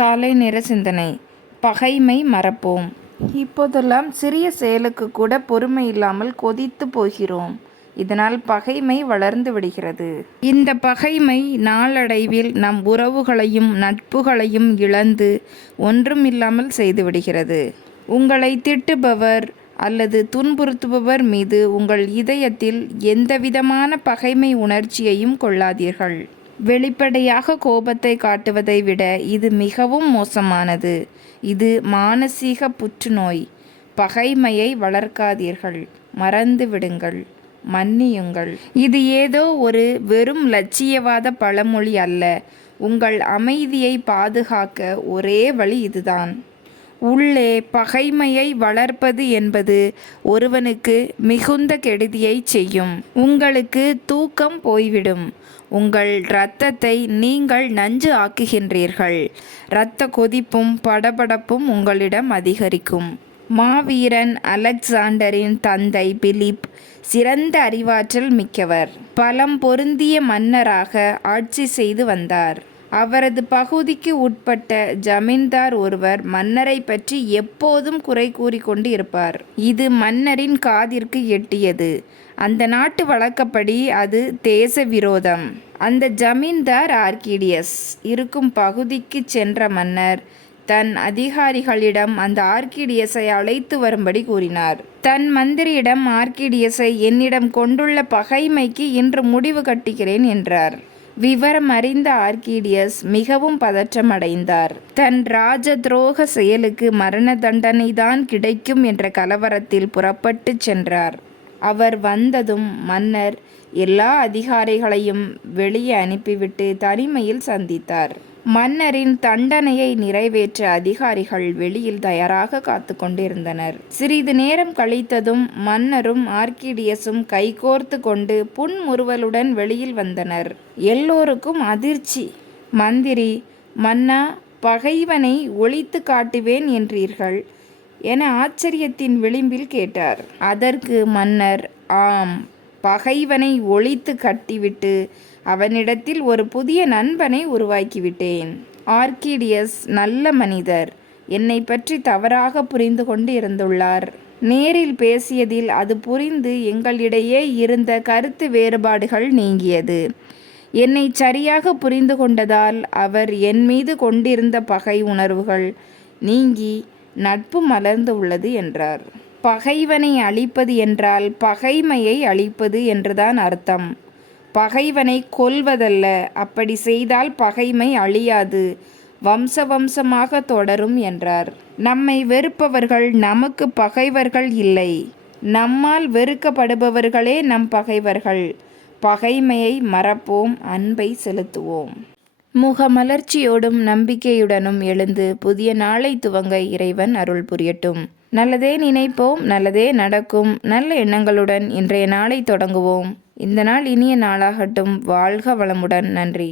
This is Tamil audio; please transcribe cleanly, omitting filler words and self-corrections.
காலை நேர சிந்தனை. பகைமை மறப்போம். இப்போதெல்லாம் சிறிய செயலுக்கு கூட பொறுமை இல்லாமல் கொதித்து போகிறோம். இதனால் பகைமை வளர்ந்து விடுகிறது. இந்த பகைமை நாளடைவில் நம் உறவுகளையும் நட்புகளையும் இழந்து ஒன்றுமில்லாமல் செய்து விடுகிறது. உங்களை திட்டுபவர் அல்லது துன்புறுத்துபவர் மீது உங்கள் இதயத்தில் எந்தவிதமான பகைமை உணர்ச்சியையும் கொள்ளாதீர்கள். வெளிப்படையாக கோபத்தை காட்டுவதை விட இது மிகவும் மோசமானது. இது மானசீக புற்றுநோய். பகைமையை வளர்க்காதீர்கள். மறந்து விடுங்கள். மன்னியுங்கள். இது ஏதோ ஒரு வெறும் இலட்சியவாத பழமொழி அல்ல. உங்கள் அமைதியை பாதுகாக்க ஒரே வழி இதுதான். உள்ளே பகைமையை வளர்ப்பது என்பது ஒருவனுக்கு மிகுந்த கெடுதியை செய்யும். உங்களுக்கு தூக்கம் போய்விடும். உங்கள் இரத்தத்தை நீங்கள் நஞ்சு ஆக்குகின்றீர்கள். இரத்த கொதிப்பும் படபடப்பும் உங்களிடம் அதிகரிக்கும். மாவீரன் அலெக்சாண்டரின் தந்தை பிலிப் சிறந்த அறிவாற்றல் மிக்கவர். பலம் பொருந்திய மன்னராக ஆட்சி செய்து வந்தார். அவரது பகுதிக்கு உட்பட்ட ஜமீன்தார் ஒருவர் மன்னரை பற்றி எப்போதும் குறை கூறிக்கொண்டு இருப்பார். இது மன்னரின் காதிற்கு எட்டியது. அந்த நாட்டு வழக்கப்படி அது தேச விரோதம். அந்த ஜமீன்தார் ஆர்கிடியஸ் இருக்கும் பகுதிக்கு சென்ற மன்னர் தன் அதிகாரிகளிடம் அந்த ஆர்கிடியஸை அழைத்து வரும்படி கூறினார். தன் மந்திரியிடம் ஆர்கிடியஸை என்னிடம் கொண்டுள்ள பகைமைக்கு இன்று முடிவு கட்டுகிறேன் என்றார். விவரம் அறிந்த ஆர்கிடியஸ் மிகவும் பதற்றமடைந்தார். தன் ராஜ துரோக செயலுக்கு மரண தண்டனைதான் கிடைக்கும் என்ற கலவரத்தில் புறப்பட்டு சென்றார். அவர் வந்ததும் மன்னர் எல்லா அதிகாரிகளையும் வெளியே அனுப்பிவிட்டு தனிமையில் சந்தித்தார். மன்னரின் தண்டனையை நிறைவேற்ற அதிகாரிகள் வெளியில் தயாராக காத்து கொண்டிருந்தனர். சிறிது நேரம் கழித்ததும் மன்னரும் ஆர்கிடியஸும் கைகோர்த்து கொண்டு புன்முறுவலுடன் வெளியில் வந்தனர். எல்லோருக்கும் அதிர்ச்சி. மந்திரி, மன்னா, பகைவனை ஒழித்து காட்டுவேன் என்றீர்கள் என ஆச்சரியத்தின் விளிம்பில் கேட்டார். அதற்கு மன்னர், ஆம், பகைவனை ஒழித்து கட்டிவிட்டு அவனிடத்தில் ஒரு புதிய நண்பனை உருவாக்கிவிட்டேன். ஆர்கிடியஸ் நல்ல மனிதர். என்னை பற்றி தவறாக புரிந்து கொண்டு இருந்துள்ளார். நேரில் பேசியதில் அது புரிந்து எங்களிடையே இருந்த கருத்து வேறுபாடுகள் நீங்கியது. என்னை சரியாக புரிந்து கொண்டதால் அவர் என் மீது கொண்டிருந்த பகை உணர்வுகள் நீங்கி நட்பு மலர்ந்து உள்ளது என்றார். பகைவனை அழிப்பது என்றால் பகைமையை அழிப்பது என்றுதான் அர்த்தம். பகைவனை கொல்வதல்ல. அப்படி செய்தால் பகைமை அழியாது, வம்ச வம்சமாக தொடரும் என்றார். நம்மை வெறுப்பவர்கள் நமக்கு பகைவர்கள் இல்லை. நம்மால் வெறுக்கப்படுபவர்களே நம் பகைவர்கள். பகைமையை மறப்போம். அன்பை செலுத்துவோம். முகமலர்ச்சியோடும் நம்பிக்கையுடனும் எழுந்து புதிய நாளை துவங்க இறைவன் அருள் புரியட்டும். நல்லதே நினைப்போம், நல்லதே நடக்கும். நல்ல எண்ணங்களுடன் இன்றைய நாளை தொடங்குவோம். இந்த நாள் இனிய நாளாகட்டும். வாழ்க வளமுடன். நன்றி.